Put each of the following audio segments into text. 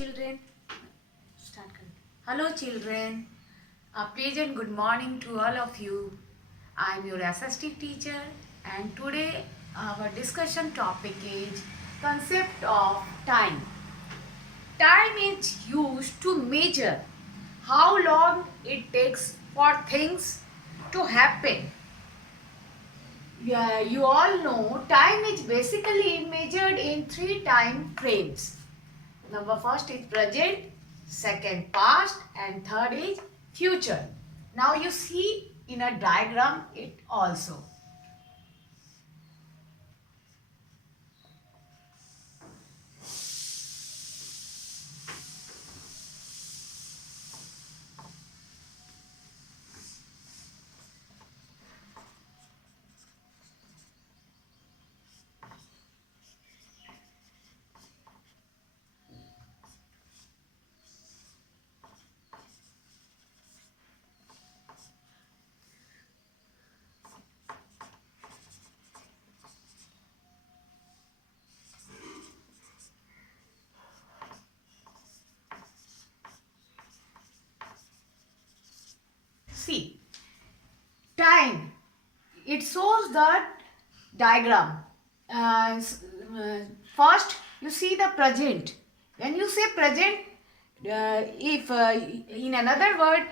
Children, start. Hello children, a pleasant good morning to all of you. I am your SST teacher and today our discussion topic is concept of time. Time is used to measure how long it takes for things to happen. Yeah, you all know time is basically measured in 3 time frames. Number first is present, second past and third is future. Now you see in a diagram it also. See, time, it shows the diagram. First you see the present. When you say present, if in another word,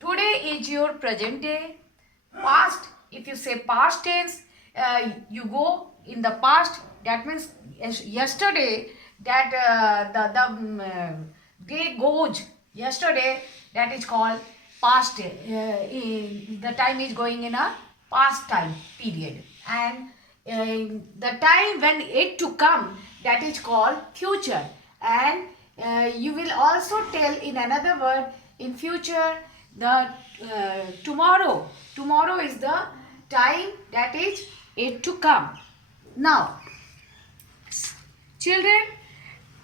today is your present day. Past, if you say past tense, you go in the past, that means yesterday, that day goes yesterday, that is called past. The time is going in a past time period, and the time when it to come, that is called future. And you will also tell in another word in future the tomorrow is the time that is it to come. Now children,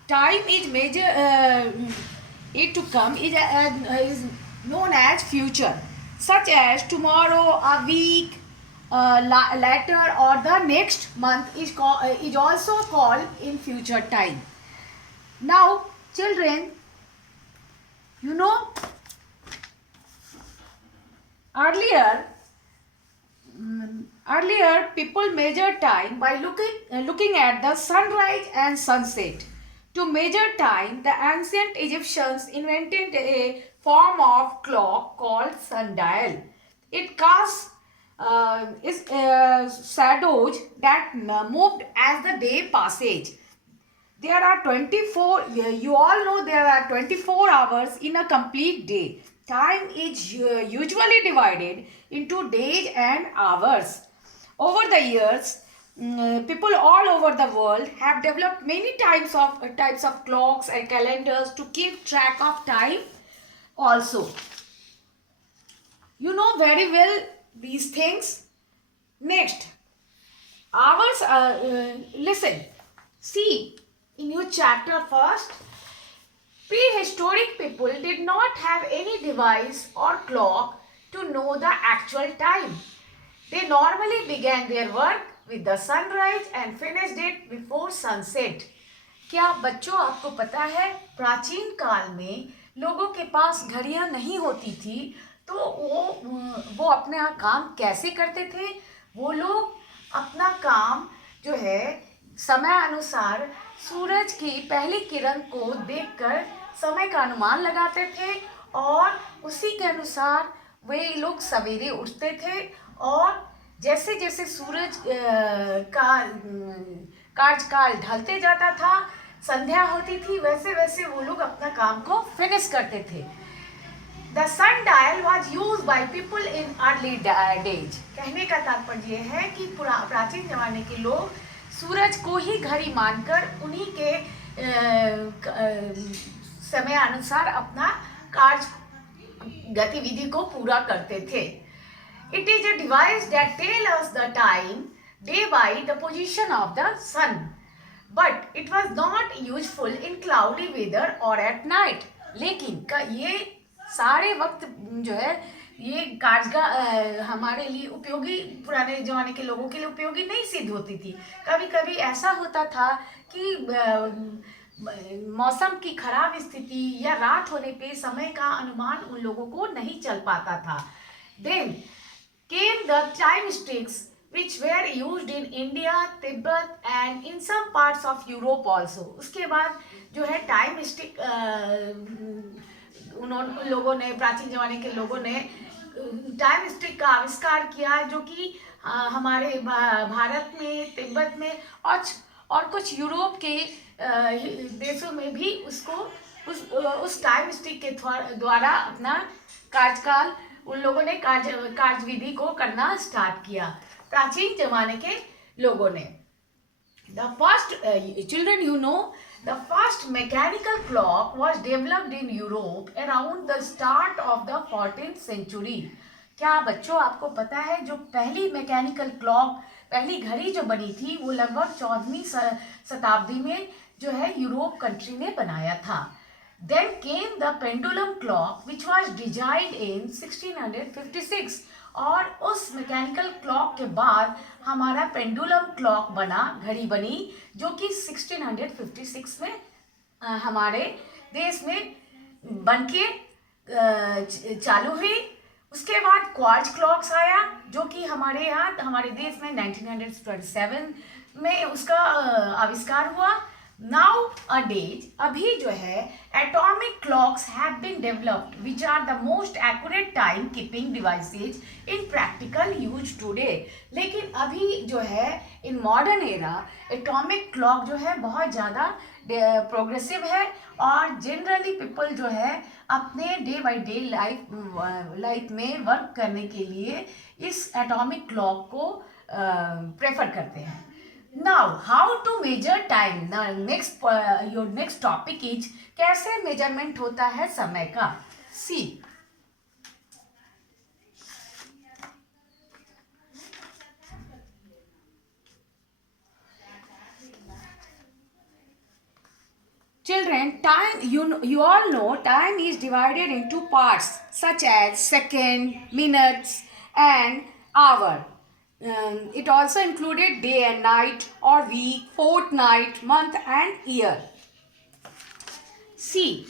time is major it to come is known as future, such as tomorrow, a week, later, or the next month is also called in future time. Now children, you know, earlier people measured time by looking at the sunrise and sunset. To measure time, the ancient Egyptians invented a form of clock called sundial. It casts shadows that moved as the day passage. There are 24, you all know there are 24 hours in a complete day. Time is usually divided into days and hours. Over the years, people all over the world have developed many types of clocks and calendars to keep track of time also. You know very well these things. Next, hours, listen, see in your chapter first, prehistoric people did not have any device or clock to know the actual time. They normally began their work with the sunrise and finished it before sunset. क्या बच्चों आपको पता है प्राचीन काल में लोगों के पास घड़ियां नहीं होती थी, तो वो अपना काम कैसे करते थे? वो लोग अपना काम जो है समय अनुसार सूरज की पहली किरण को देखकर समय का अनुमान लगाते थे और उसी के अनुसार वे लोग सवेरे उठते थे और जैसे जैसे सूरज का कार्यकाल ढलते जाता था, संध्या होती थी, वैसे वैसे वो लोग अपना काम को फिनिश करते थे. The sundial was used by people in early days. कहने का तात्पर्य यह है कि प्राचीन जमाने के लोग सूरज को ही घड़ी मानकर उन्हीं के समय अनुसार अपना कार्य गतिविधि को पूरा करते थे. It is a device that tells us the time day by the position of the sun. But it was not useful in cloudy weather or at night. लेकिन ये सारे वक्त जो है ये कारगर हमारे लिए उपयोगी, पुराने ज़माने के लोगों के लिए उपयोगी नहीं सिद्ध होती थी. कभी कभी ऐसा होता था कि मौसम की खराब स्थिति या रात होने पे समय का अनुमान उन लोगों को नहीं चल पाता था. Then came the time sticks which were used in India, Tibet and in some parts of Europe also. उसके बाद जो है टाइम स्टिक उन लोगों ने, प्राचीन जमाने के लोगों ने टाइम स्टिक का आविष्कार किया, जो कि हमारे भारत में, तिब्बत में और कुछ यूरोप के देशों में भी उसको उस टाइम स्टिक के द्वारा अपना कार्यकाल उन लोगों ने कार्य विधि को करना स्टार्ट किया, प्राचीन जमाने के लोगों ने. The first children, you know, the first mechanical clock was developed in Europe around the start of the 14th century. क्या बच्चों आपको पता है जो पहली मैकेनिकल क्लॉक, पहली घड़ी जो बनी थी वो लगभग 14वीं शताब्दी में जो है यूरोप कंट्री ने बनाया था. Then came the pendulum clock which was designed in 1656. और उस मैकेनिकल क्लॉक के बाद हमारा पेंडुलम क्लॉक बना, घड़ी बनी, जो कि 1656 में हमारे देश में बनके चालू हुई. उसके बाद क्वार्ट्ज क्लॉक्स आया, जो कि हमारे यहाँ हमारे देश में 1927 में उसका आविष्कार हुआ. नाउ अ डेज, अभी जो है atomic clocks have been developed which are the most accurate time keeping devices in practical use today. लेकिन अभी जो है in modern era atomic clock जो है बहुत ज़्यादा प्रोग्रेसिव है, और जनरली पीपल जो है अपने डे बाय डे लाइफ में वर्क करने के लिए इस एटॉमिक क्लॉक को प्रेफर करते हैं. Now, how to measure time? Now, your next topic is कैसे मेजरमेंट होता है समय का. See, children, time, you all know time is divided into parts such as second, minutes and hour. It also included day and night or week, fortnight, month and year. See,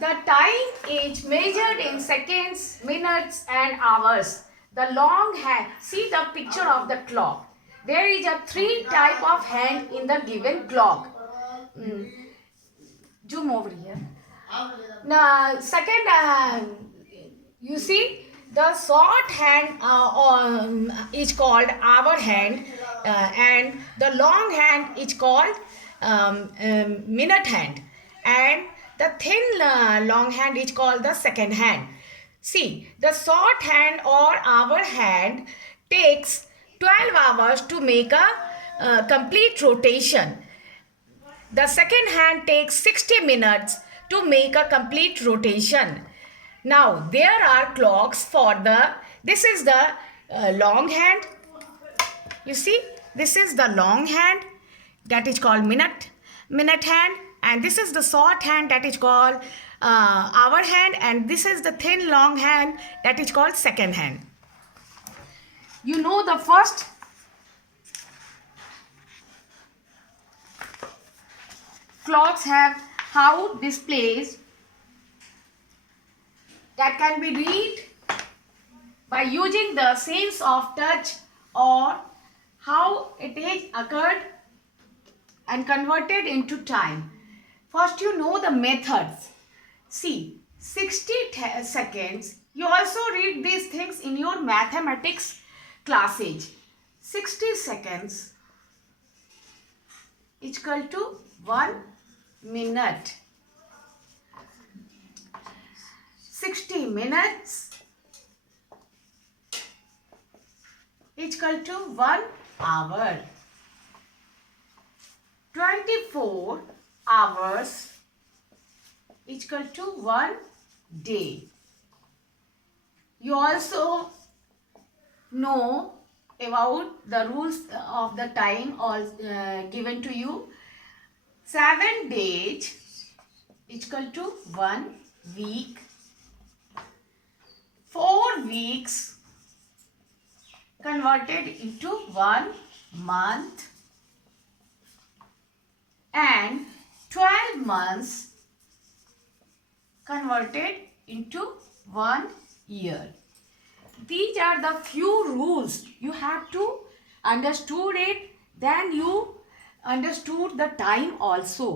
the time is measured in seconds, minutes and hours. The long hand, see the picture of the clock. There is a 3 type of hand in the given clock. Zoom over here. Now, second, you see the short hand is called hour hand, and the long hand is called minute hand, and the thin long hand is called the second hand. See, the short hand or hour hand takes 12 hours to make a complete rotation. The second hand takes 60 minutes to make a complete rotation. Now, there are clocks for this is the long hand. You see, this is the long hand that is called minute hand, and this is the short hand that is called hour hand, and this is the thin long hand that is called second hand. You know the first clocks have how displays that can be read by using the sense of touch, or how it is occurred and converted into time. First, you know the methods. See, 60 seconds. You also read these things in your mathematics classes. 60 seconds is equal to 1 minute. 60 minutes is equal to 1 hour. 24 hours is equal to 1 day. You also know about the rules of the time all given to you. 7 days is equal to 1 week. 4 weeks converted into 1 month and 12 months converted into 1 year. These are the few rules. You have to understood it, then you understood the time also.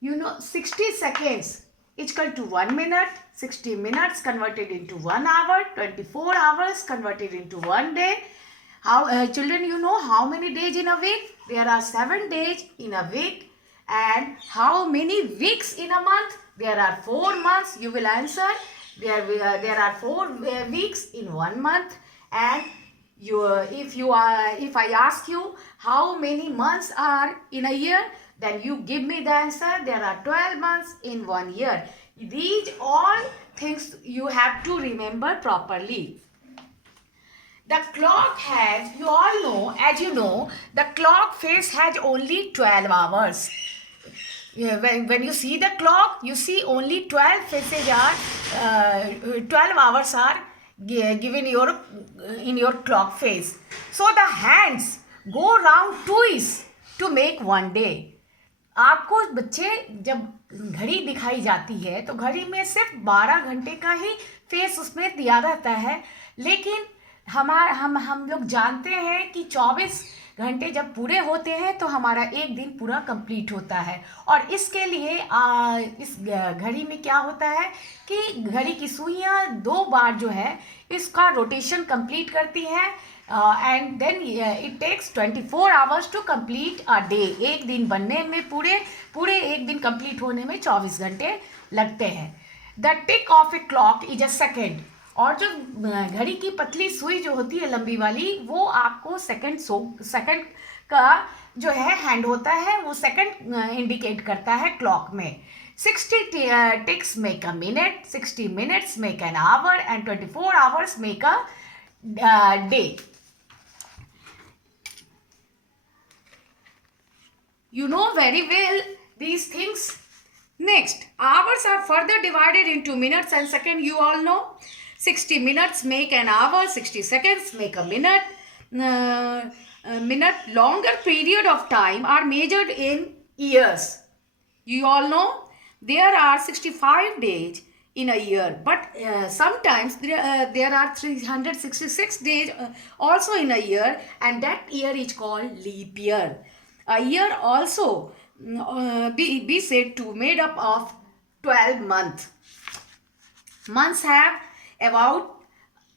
You know, 60 seconds is equal to 1 minute, 60 minutes converted into 1 hour, 24 hours converted into 1 day. How children, you know how many days in a week? There are 7 days in a week. And how many weeks in a month? There are 4 months. You will answer. There are 4 weeks in 1 month. And if I ask you how many months are in a year, then you give me the answer. There are 12 months in 1 year. These all things you have to remember properly. The clock has, you all know, as you know, the clock face has only 12 hours. When you see the clock, you see only 12 faces are, 12 hours are given in your clock face. So the hands go round twice to make 1 day. आपको बच्चे जब घड़ी दिखाई जाती है तो घड़ी में सिर्फ 12 घंटे का ही फेस उसमें दिया रहता है, लेकिन हम लोग जानते हैं कि 24 घंटे जब पूरे होते हैं तो हमारा एक दिन पूरा कंप्लीट होता है। और इसके लिए इस घड़ी में क्या होता है कि घड़ी की सुइयाँ 2 बार जो है इसका रोटेशन कंप्लीट करती हैं and then it takes 24 hours to complete a day. एक दिन बनने में पूरे एक दिन कंप्लीट होने में 24 घंटे लगते हैं। The tick of a clock is a second. और जो घड़ी की पतली सुई जो होती है लंबी वाली, वो आपको सेकंड का जो है हैंड होता है, वो सेकंड इंडिकेट करता है क्लॉक में। 60 ticks make a minute, 60 minutes make an hour and 24 hours make a day. You know very well these things. Next, hours are further divided into minutes and seconds. You all know 60 minutes make an hour, 60 seconds make a minute. Longer period of time are measured in years. You all know there are 65 days in a year, but sometimes there are 366 days also in a year, and that year is called leap year. A year also be said to made up of 12 months. Months have about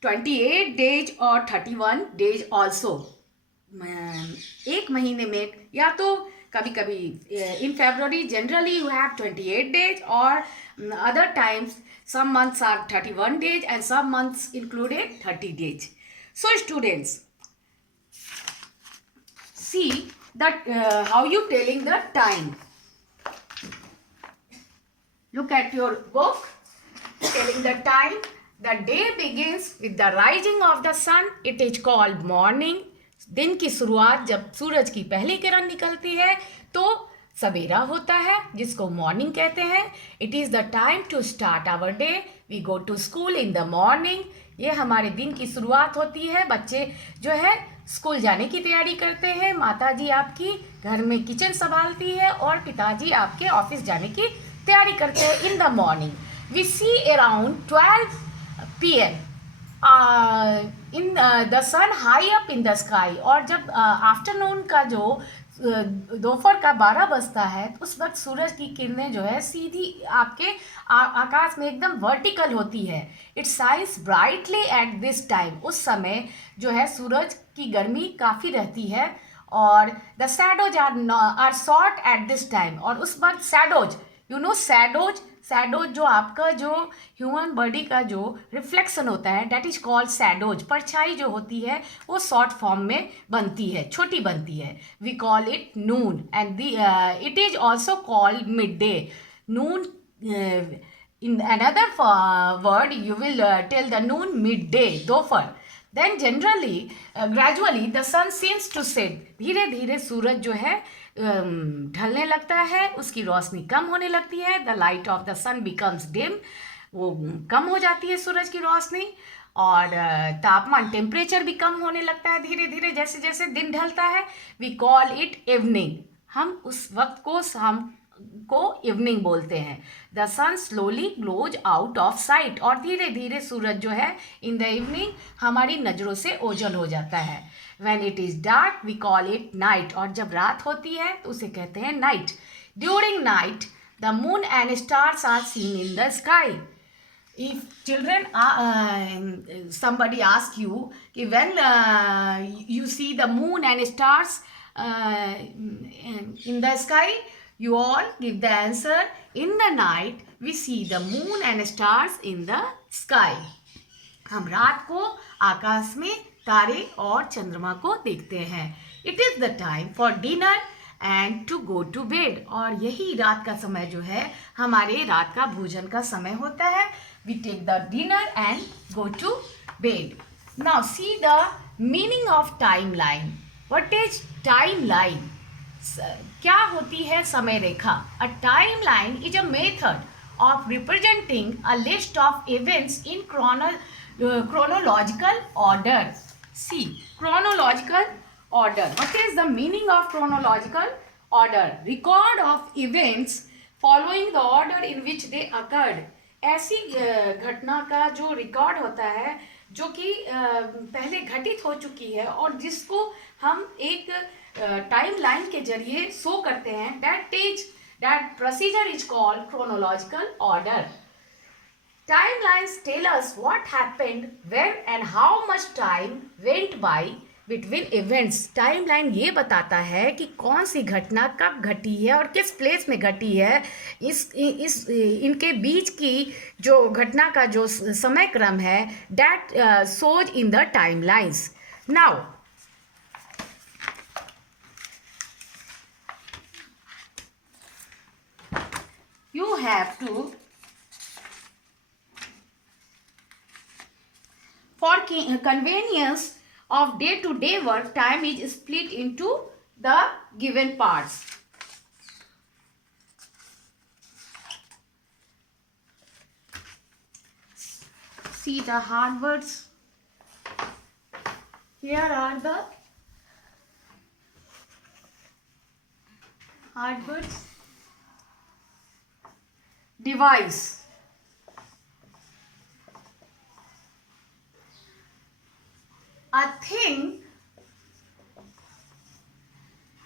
28 days or 31 days also. एक महीने में या तो कभी in February generally you have 28 days, or other times some months are 31 days and some months included 30 days. So students, see that how you telling the time. Look at your book, telling the time. The day begins with the rising of the sun. It is called morning. दिन की शुरुआत जब सूरज की पहली किरण निकलती है तो सवेरा होता है, जिसको मॉर्निंग कहते हैं. It is the time to start our day. We go to school in the morning. ये हमारे दिन की शुरुआत होती है. बच्चे जो है स्कूल जाने की तैयारी करते हैं. माताजी आपकी घर में किचन संभालती है और पिताजी आपके ऑफिस जाने की तैयारी करते हैं. In the morning we see around 12 PM in the sun high up in the sky. और जब आफ्टरनून का जो दोपहर का 12 बजता है तो उस वक्त सूरज की किरणें जो है सीधी आपके आकाश में एकदम वर्टिकल होती है. It shines brightly eight this time. उस समय जो है सूरज की गर्मी काफ़ी रहती है. और the shadows are short at this time. और उस वक्त शैडोज, यू नो शैडोज जो आपका जो ह्यूमन बॉडी का जो रिफ्लेक्शन होता है, डैट इज कॉल्ड शैडोज. परछाई जो होती है वो शॉर्ट फॉर्म में बनती है, छोटी बनती है. We call it noon and it is also called mid day. Noon in another word you will tell the noon, midday, दोपहर. Then generally gradually the sun seems to set. धीरे धीरे सूरज जो है ढलने लगता है, उसकी रोशनी कम होने लगती है. The light of the sun becomes dim. वो कम हो जाती है सूरज की रोशनी, और तापमान टेम्परेचर भी कम होने लगता है धीरे धीरे जैसे जैसे दिन ढलता है. We call it evening. हम उस वक्त को शाम को इवनिंग बोलते हैं. The sun slowly glows out of sight. और धीरे धीरे सूरज जो है इन द इवनिंग हमारी नज़रों से ओझल हो जाता है. When it is dark we call it night. और जब रात होती है तो उसे कहते हैं night. During night the moon and stars are seen in the sky. If children somebody ask you when you see the moon and stars in the sky, you all give the answer, in the night we see the moon and stars in the sky. हम रात को आकाश में तारे और चंद्रमा को देखते हैं. It is the time for dinner and to go to bed. और यही रात का समय जो है हमारे रात का भोजन का समय होता है. We take the dinner and go to bed. Now see the meaning of timeline. What is timeline? क्या होती है समय रेखा? A timeline is a method of representing a list of events in chronological order. See, chronological order. What is the meaning of chronological order? Record of events following the order in which they occurred. ऐसी घटना का जो record होता है जो कि पहले घटित हो चुकी है और जिसको हम एक टाइम लाइन के जरिए शो करते हैं. That procedure is called chronological order. Timelines tell us what happened, when and how much time went by between events. Timeline ये बताता है कि कौन सी घटना कब घटी है और किस प्लेस में घटी है. इनके बीच की जो घटना का जो समय क्रम है that shows in the timelines. Now you have to, for convenience of day-to-day work, time is split into the given parts. See the hard words. Here are the hard words. Device. A thing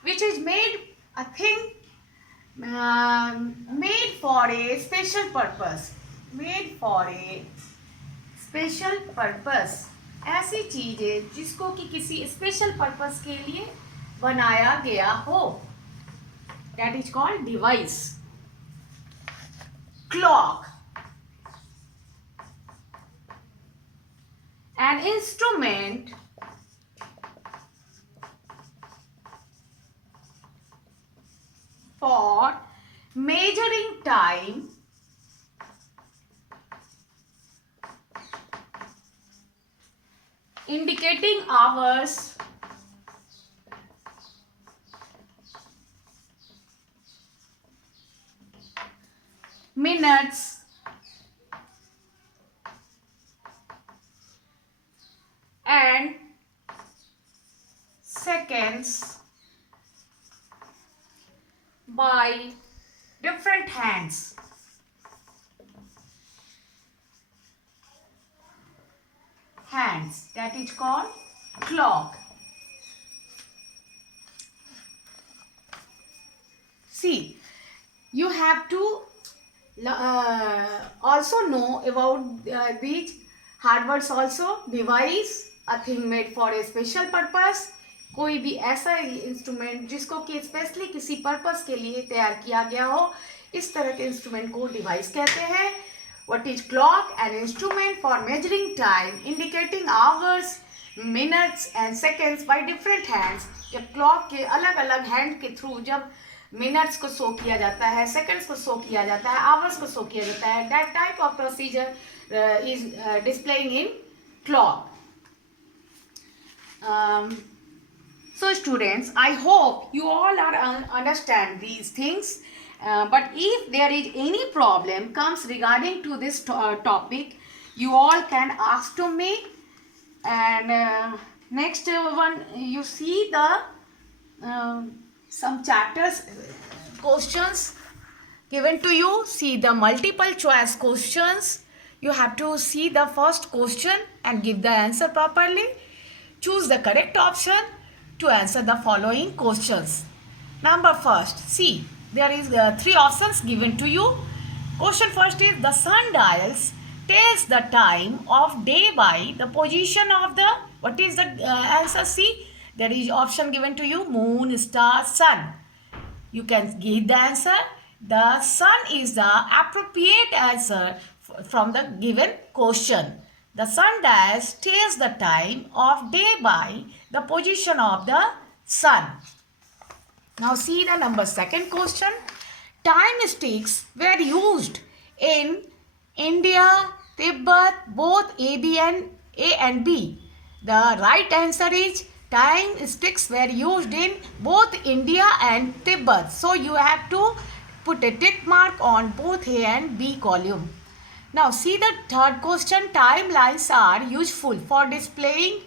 which is made for a special purpose. Made for a special purpose. ऐसी चीज है जिसको कि किसी special purpose के लिए बनाया गया हो. That is called device. Clock. An instrument for measuring time indicating hours, minutes, and seconds by different hands. That is called clock. See, you have to also know about these hard words also. Device, a thing made for a special purpose. कोई भी ऐसा instrument जिसको कि specially किसी purpose के लिए तैयार किया गया हो, इस तरह के इंस्ट्रूमेंट को डिवाइस कहते हैं. What is clock? An instrument for measuring time, indicating hours, minutes and seconds by different hands. जब क्लॉक के अलग अलग हैंड के थ्रू जब मिनट्स को शो किया जाता है, सेकंड्स को शो किया जाता है, आवर्स को शो किया जाता है, that type of procedure is displaying in clock. So students, I hope you all are understand these things, But if there is any problem comes regarding to this topic, you all can ask to me. And next one, you see the some chapters questions given to you. See the multiple choice questions. You have to see the first question and give the answer properly. Choose the correct option to answer the following questions. Number first, see, there is three options given to you. Question first is the sundials tells the time of day by the position of the, what is the answer? See, there is option given to you, moon, star, sun. You can give the answer. The sun is the appropriate answer from the given question. The sundial tells the time of day by the position of the sun. Now see the number second question. Time sticks were used in India, Tibet, both A and B. The right answer is time sticks were used in both India and Tibet. So you have to put a tick mark on both A and B column. Now see the third question. Timelines are useful for displaying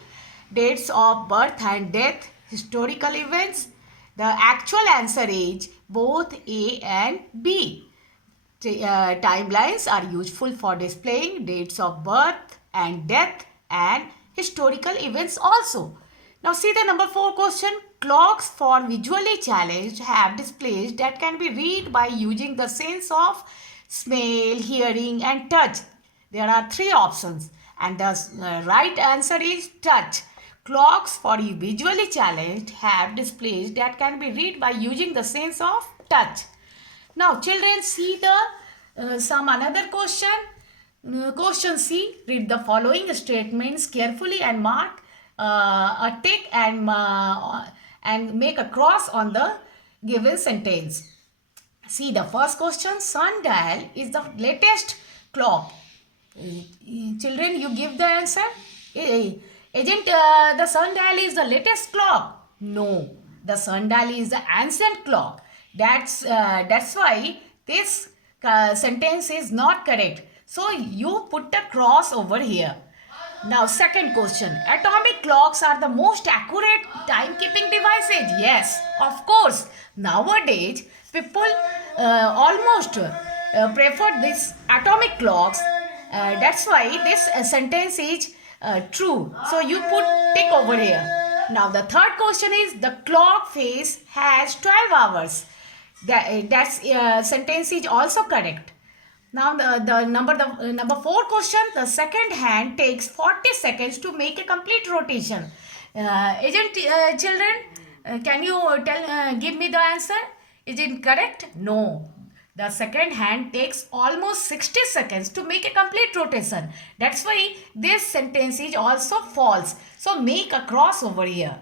dates of birth and death, historical events. The actual answer is both A and B. Timelines are useful for displaying dates of birth and death and historical events also. Now see the number 4 question. Clocks for visually challenged have displays that can be read by using the sense of smell, hearing and touch. There are 3 options and the right answer is touch. Clocks for visually challenged have displays that can be read by using the sense of touch. Now children, see the some another question. Question C. Read the following statements carefully and mark a tick and make a cross on the given sentence. See the first question. Sundial is the latest clock. Children, you give the answer. Isn't the sundial is the latest clock? No, the sundial is the ancient clock. That's why this sentence is not correct. So you put a cross over here. Now second question. Atomic clocks are the most accurate timekeeping devices. Yes, of course. Nowadays people almost prefer this atomic clocks. That's why this sentence is true. So you put tick over here. Now the third question is the clock face has 12 hours. That's sentence is also correct. Now the number 4 question. The second hand takes 40 seconds to make a complete rotation. Isn't children? Can you give me the answer? Is it correct? No. The second hand takes almost 60 seconds to make a complete rotation. That's why this sentence is also false. So make a cross over here.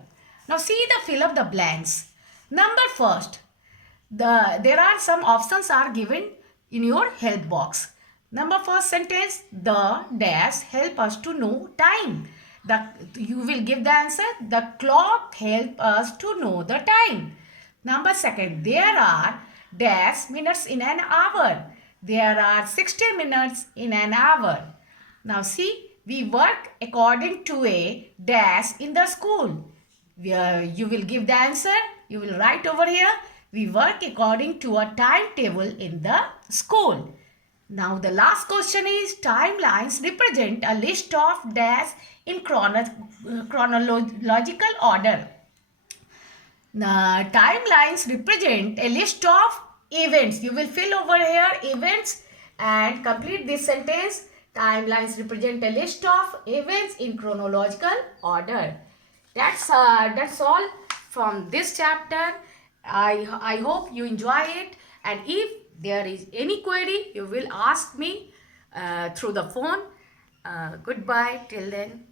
Now see the fill up the blanks. Number first. There are some options are given in your help box. Number first sentence. The dash help us to know time. You will give the answer. The clock help us to know the time. Number second. There are dash minutes in an hour. There are 60 minutes in an hour. Now see, we work according to a dash in the school. You will give the answer. You will write over here. We work according to a timetable in the school. Now the last question is timelines represent a list of dash in chronological order. The timelines represent a list of events. You will fill over here events and complete this sentence. Timelines represent a list of events in chronological order. That's all from this chapter. I hope you enjoy it, and if there is any query, you will ask me through the phone. Goodbye till then.